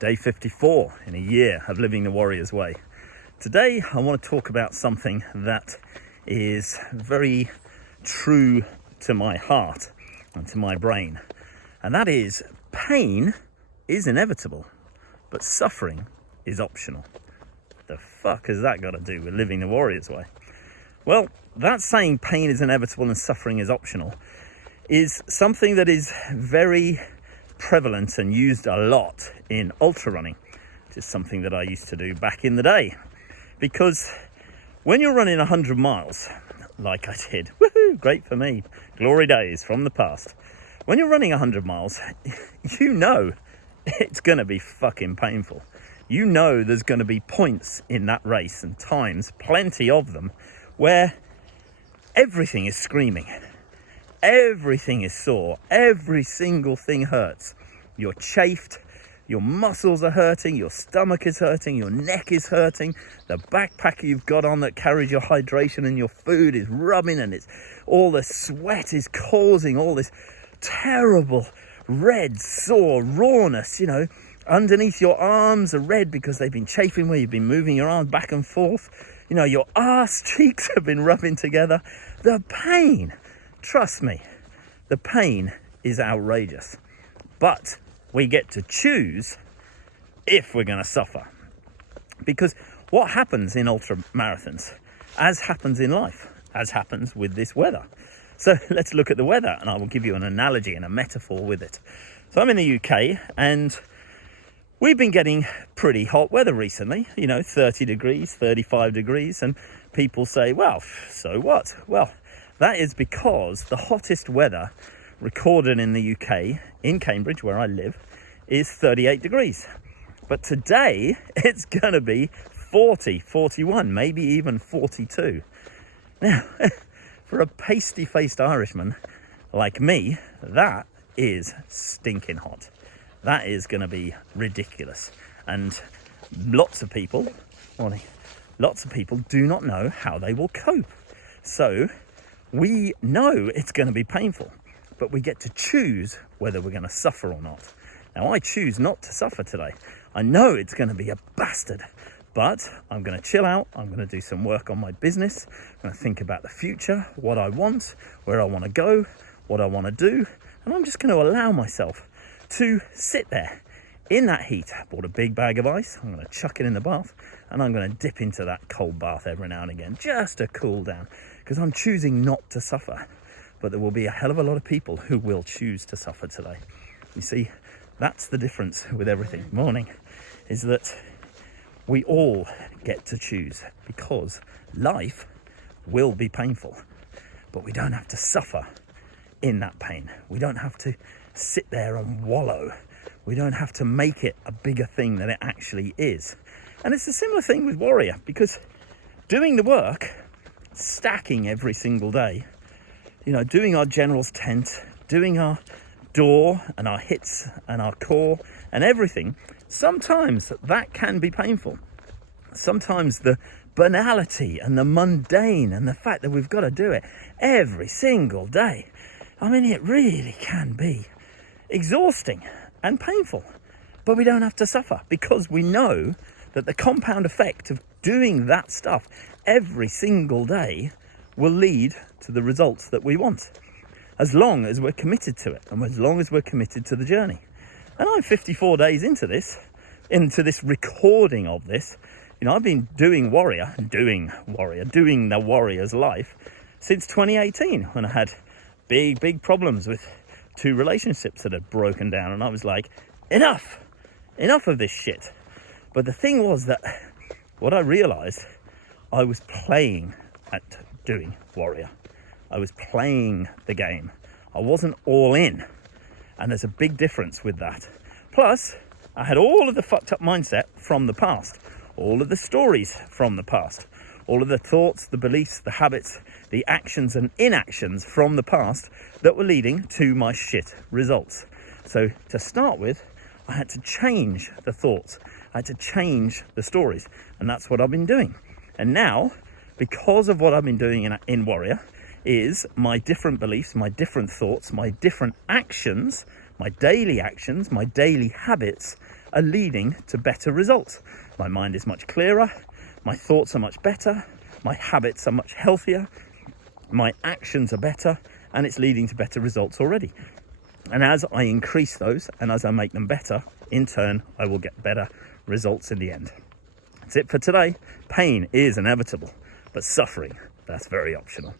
Day 54 in a year of living the Warrior's Way. Today I want to talk about something that is very true to my heart and to my brain, and that is pain is inevitable, but suffering is optional. The fuck has that got to do with living the Warrior's Way? Well, that saying pain is inevitable and suffering is optional is something that is very prevalent and used a lot in ultra running, which is something that I used to do back in the day. Because when you're running 100 miles, like I did, woohoo, great for me, glory days from the past. When you're running 100 miles, you know it's going to be fucking painful. You know there's going to be points in that race and times, plenty of them, where everything is screaming. Everything is sore. Every single thing hurts. You're chafed. Your muscles are hurting. Your stomach is hurting. Your neck is hurting. The backpack you've got on that carries your hydration and your food is rubbing, and it's all the sweat is causing all this terrible red, sore rawness, underneath your arms are red because they've been chafing where you've been moving your arms back and forth. Your arse cheeks have been rubbing together. The pain, trust me, the pain is outrageous. But we get to choose if we're going to suffer. Because what happens in ultra marathons, as happens in life, as happens with this weather. So let's look at the weather, and I will give you an analogy and a metaphor with it. So I'm in the UK, and we've been getting pretty hot weather recently, 30 degrees, 35 degrees, and people say, well, so what? Well, that is because the hottest weather recorded in the UK, in Cambridge, where I live, is 38 degrees. But today, it's going to be 40, 41, maybe even 42. Now, for a pasty-faced Irishman like me, that is stinking hot. That is going to be ridiculous. And lots of people do not know how they will cope. So we know it's going to be painful, but we get to choose whether we're going to suffer or not. Now, I choose not to suffer today. I know it's going to be a bastard, but I'm going to chill out. I'm going to do some work on my business. I'm going to think about the future, what I want, where I want to go, what I want to do. And I'm just going to allow myself to sit there in that heat. I bought a big bag of ice. I'm going to chuck it in the bath, and I'm going to dip into that cold bath every now and again just to cool down, because I'm choosing not to suffer. But there will be a hell of a lot of people who will choose to suffer today. You see, that's the difference with everything. Morning. Is that we all get to choose, because life will be painful, but we don't have to suffer in that pain. We don't have to sit there and wallow. We don't have to make it a bigger thing than it actually is. And it's a similar thing with Warrior, because doing the work, stacking every single day, doing our general's tent, doing our door and our hits and our core and everything, sometimes that can be painful. Sometimes the banality and the mundane and the fact that we've got to do it every single day, it really can be exhausting and painful. But we don't have to suffer, because we know that the compound effect of doing that stuff every single day will lead to the results that we want, as long as we're committed to it and as long as we're committed to the journey. And I'm 54 days into this recording of this. I've been doing the Warrior's life since 2018, when I had big problems with 2 relationships that had broken down, and I was like, enough of this shit. But the thing was that what I realized, I was playing at doing Warrior. I was playing the game. I wasn't all in. And there's a big difference with that. Plus, I had all of the fucked up mindset from the past, all of the stories from the past, all of the thoughts, the beliefs, the habits, the actions and inactions from the past that were leading to my shit results. So to start with, I had to change the thoughts. I had to change the stories. And that's what I've been doing. And now, because of what I've been doing in Warrior, is my different beliefs, my different thoughts, my different actions, my daily actions, my daily habits are leading to better results. My mind is much clearer, my thoughts are much better, my habits are much healthier, my actions are better, and it's leading to better results already. And as I increase those and as I make them better, in turn, I will get better results in the end. That's it for today. Pain is inevitable, but suffering, that's very optional.